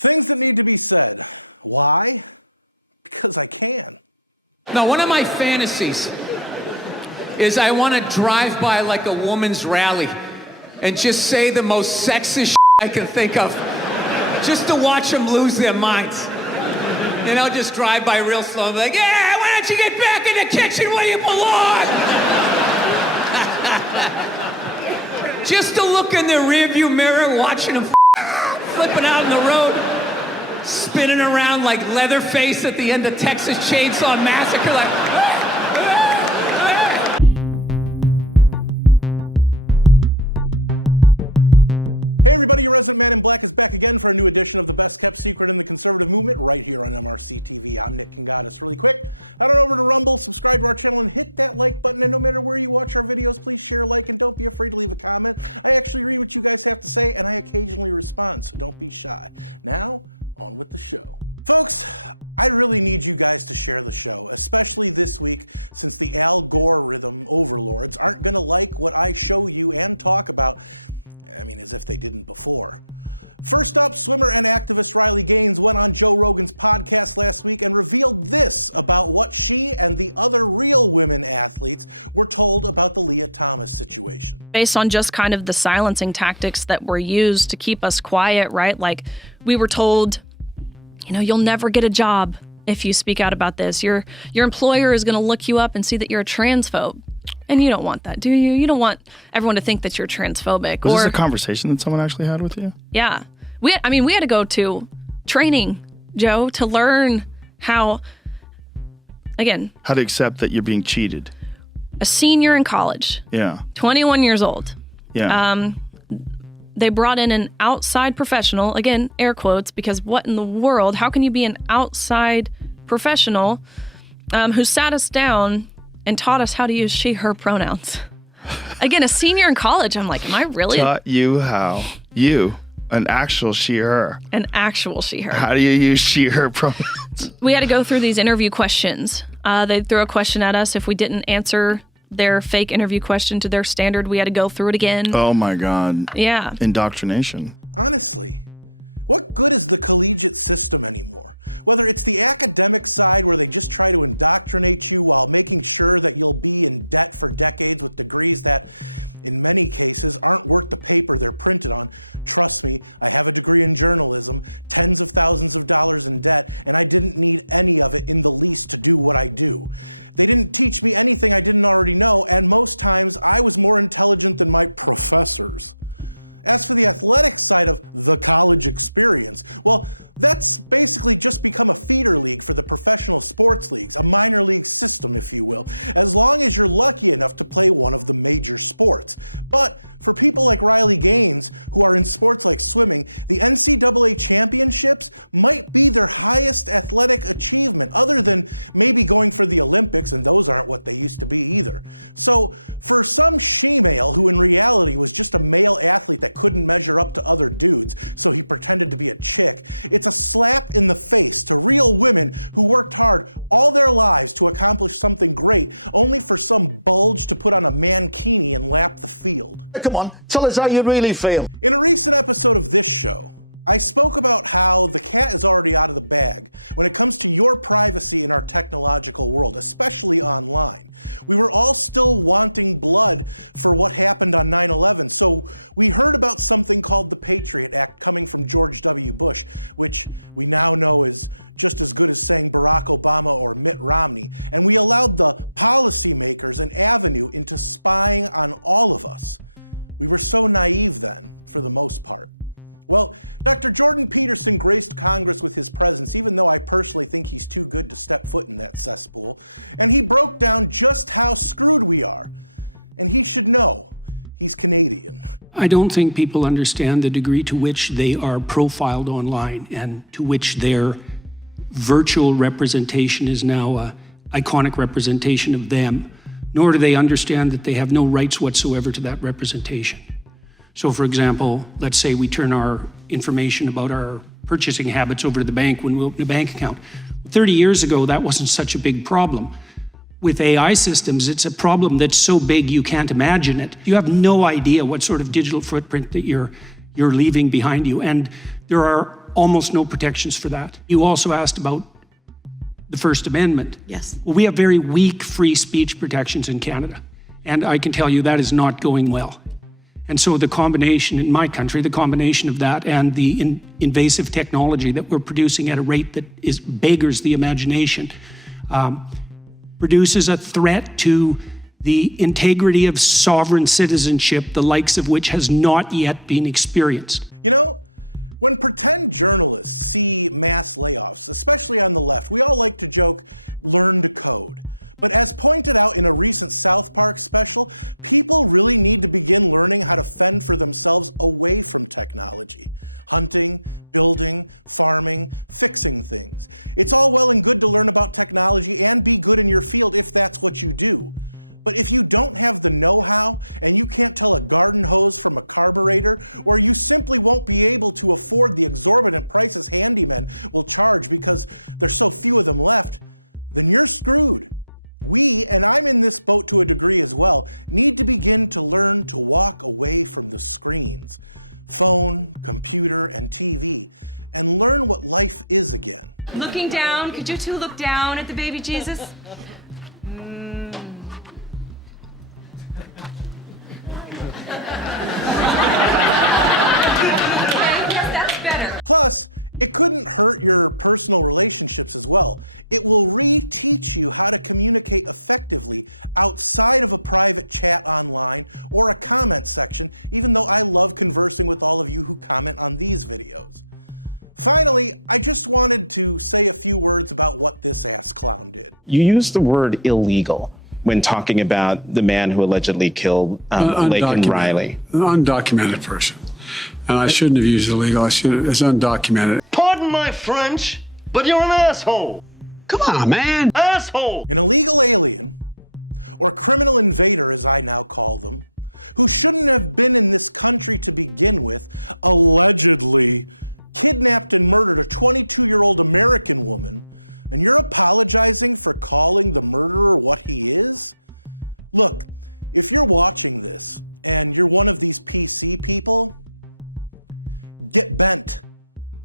Things that need to be said. Why? Because I can. Now, one of my fantasies is I want to drive by like a woman's rally and just say the most sexist shit I can think of, just to watch them lose their minds. You know, just drive by real slow and be like, yeah, why don't you get back in the kitchen where you belong? Just to look in the rearview mirror, watching them flipping out in the road, spinning around like Leatherface at the end of Texas Chainsaw Massacre, like, Hey everybody, your resident man in black is back again for a new edition of the best kept secret in the conservative movement right here on MRC-TV. I'm Nick Kangadis. Really quick, head on over to Rumble, subscribe to our channel, and hit that like button. And no matter where you watch our videos, please share, like, and don't be afraid to leave a comment. I actually read what you guys have to say, and I occasionally respond, so don't be shy. Now, on with the show. Folks, I really need you guys to share the show, especially this week, since the algorithm overlords aren't gonna like what I show you and talk about. I mean, as if they didn't before. First up, swimmer and activist Riley Gaines went on Joe Rogan's podcast last week and revealed this about what she and the other real women athletes were told about the Leah Thomas situation. Based on just kind of the silencing tactics that were used to keep us quiet, right? Like, we were told, you know, you'll never get a job if you speak out about this. Your employer is going to look you up and see that you're a transphobe. And you don't want that, do you? You don't want everyone to think that you're transphobic. Was this a conversation that someone actually had with you? Yeah. We had to go to training, Joe, to learn how to accept that you're being cheated. A senior in college. Yeah. 21 years old. Yeah. They brought in an outside professional, again, air quotes, because what in the world, how can you be an outside professional who sat us down and taught us how to use she, her pronouns? Again, a senior in college. I'm like, am I really? Taught you how. You, an actual she, her. An actual she, her. How do you use she, her pronouns? We had to go through these interview questions. They threw a question at us. If we didn't answer their fake interview question to their standard, we had to go through it again. Oh my God. Yeah. Indoctrination. Honestly, what good is the collegiate system anymore? Whether it's the academic side where they just try to indoctrinate you while making sure that you'll be in debt for decades with degrees that, in many cases, aren't worth the paper they're printed on. Trust me, I have a degree in journalism, tens of thousands of dollars in debt, and I didn't need any of it in the least to do what I do. They didn't teach me anything I didn't already know, and most times I was more intelligent than my professors. As for the athletic side of the college experience, well, that's basically just become a feeder league for the professional sports leagues, a minor league system, if you will, as long as you're lucky enough to play one of the major sports. But for people like Riley Gaines, who are in sports like swimming, the NCAA championships might be their highest athletic achievement, other than maybe going for the Olympics, and those aren't what they used to be either. So for some she-male who in reality was just a male athlete that couldn't measure up to other dudes, so he pretended to be a chick, it's a slap in the face to real women who worked hard all their lives to accomplish something great, only for some bulge to put on a mankini and lap the field. Come on, tell us how you really feel. In a recent episode of this show, I spoke about how the cat is already out of the bag when it comes to your privacy in our technological world, especially online. We were all still wanting blood for what happened on 9/11, so we heard about something called the Patriot Act coming from George W. Bush, which we now know is just as good as saying Barack Obama or Mitt Romney, and we allowed the policymakers an avenue into spying on all of us. We were so naive then, for the most part. Well, Dr. Jordan Peterson graced Congress with his presence, even though I personally think he's too good to step foot in that cesspool, and he broke down just how screwed we are. And he should know, he's Canadian. I don't think people understand the degree to which they are profiled online and to which their virtual representation is now an iconic representation of them, nor do they understand that they have no rights whatsoever to that representation. So for example, let's say we turn our information about our purchasing habits over to the bank when we open a bank account. 30 years ago, that wasn't such a big problem. With AI systems, it's a problem that's so big you can't imagine it. You have no idea what sort of digital footprint that your you're leaving behind you. And there are almost no protections for that. You also asked about the First Amendment. Yes. Well, we have very weak free speech protections in Canada. And I can tell you that is not going well. And so the combination in my country, the combination of that and the invasive technology that we're producing at a rate that beggars the imagination, produces a threat to the integrity of sovereign citizenship, the likes of which has not yet been experienced. You know, when pretend journalists see mass layoffs, especially on the left, we all like to joke, learn to code. But as pointed out in a recent South Park special, people really need to begin learning how to fend for themselves away from technology. Hunting, building, farming, fixing things. It's all well and good to learn about technology and be good in your field if that's what you do. But if you don't have the know-how and you can't tell a garden hose from a carburetor, or you simply won't be able to afford the exorbitant prices handymen will charge because there's so few of them left, then you're screwed. We, and I'm in this boat to a degree as well, need to begin to learn to walk away from the screens, phone, computer, and TV, and learn what life is again. Looking down, could you two look down at the baby Jesus? Okay, yes, that's better. Plus, it couldn't hurt your personal relationships as well. It will re-teach you how to communicate effectively outside of a private chat online or a comment section, even though I love conversing with all of you who comment on these videos. Finally, I just wanted to say a few words about what this ass clown did. You used the word illegal when talking about the man who allegedly killed Laken Riley. An undocumented person. And I shouldn't have used illegal. It's undocumented. Pardon my French, but you're an asshole. Come on, man. Asshole. An illegal alien, or criminal invader as I now call them, who shouldn't have been in this country to begin with, allegedly kidnapped and murdered a 22-year-old American woman, and you're apologizing for calling the murderer what he is? Look, if you're watching this and you're one of these PC people, get bent.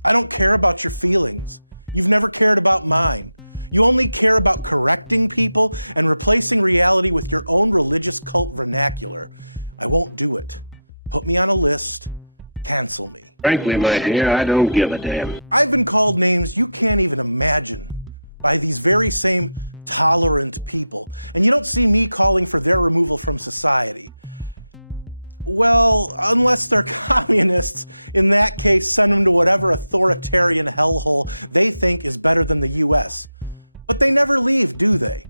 I don't care about your feelings. You've never cared about mine. You only care about correcting people and replacing reality with your own religious cult vernacular. I won't do it. Put me on a list. Cancel me. Frankly, my dear, I don't give a damn. I've been called names you can't even imagine by these very same tolerant people, and you don't see me calling for their removal from society. Well, unless they're communists, in that case, send them to whatever authoritarian hellhole they think is better than the US. But they never leave, do they?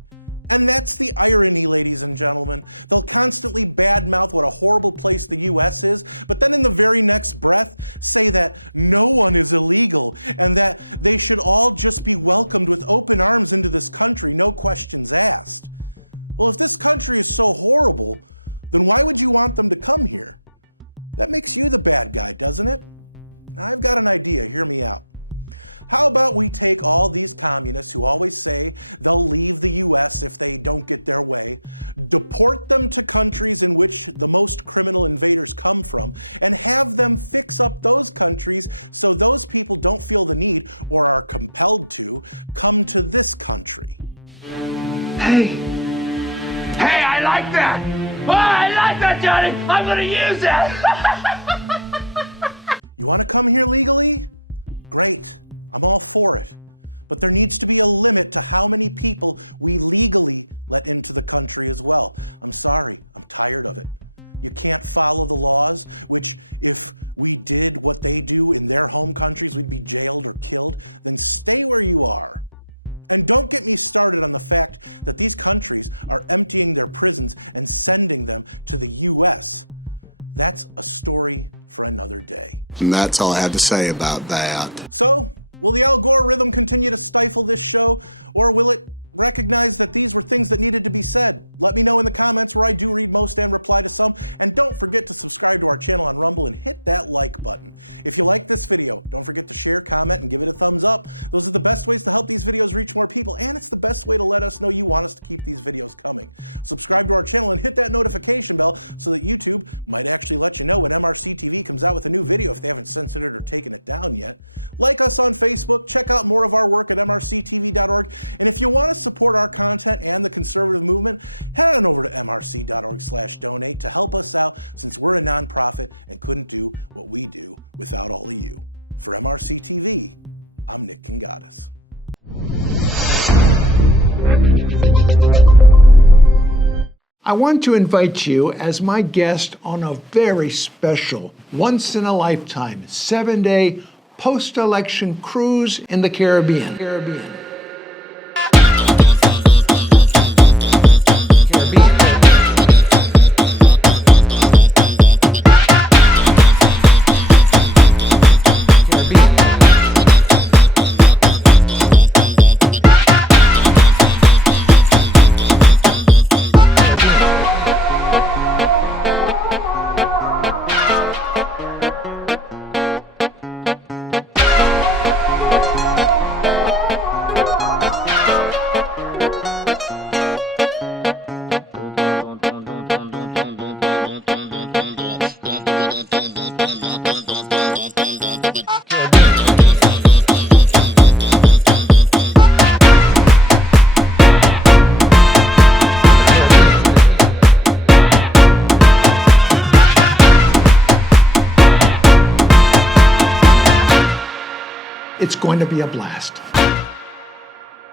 And that's the irony, ladies and gentlemen. They'll constantly badmouth what a horrible place the US is, but then in the very next breath say that no one is illegal and that they should all just be welcomed with open arms into this country, no questions asked. Well, if this country is so horrible, then why would you want them to come here? That makes you the bad guy, doesn't it? I've got an idea, hear me out. How about we take all these communists who always say they'll leave the US if they don't get their way, deport them to countries in which the most criminal invaders come from, and have them fix up those countries so those people don't feel the need, or are compelled to, come to this country. Hey, I like that! Oh, I like that, Johnny! I'm gonna use that! You want to come here legally? Great. I'm all for it. But there needs to be a limit to how many people we legally let into the country as well. I'm sorry, I'm tired of it. You can't follow the laws, which if we did what they do in their home countries, we'd be jailed or killed. Then stay where you are. And don't get me started on the fact that these countries are emptying their prisons and sending them to the US. That's a story for another day. And that's all I have to say about that. So, will the algorithm continue to stifle this show, or will it recognize that these were things that needed to be said. Let me know in the comments, where I do read most and reply to some. And don't forget to subscribe to our channel on Rumble and hit that like button. If you like this video, don't forget to share, comment, and give it a thumbs up. Those are the best ways to help these videos reach more people, and it's the best way to let us know you want us to keep these videos coming. Subscribe to our channel and hit that notification bell so that YouTube might actually let you know when MRC-TV comes out with a new video if they haven't censored it or taken it down yet. Like us on Facebook, check out more of our work at MRCTV.org, and if you want to support our content and the conservative movement, head on over to MRC.org/donate to help us out, since we're a nonprofit and couldn't do what we do without all of you. For MRC TV, I'm Nick Kangadis. I want to invite you as my guest on a very special, once-in-a-lifetime, 7-day post-election cruise in the Caribbean. It's going to be a blast.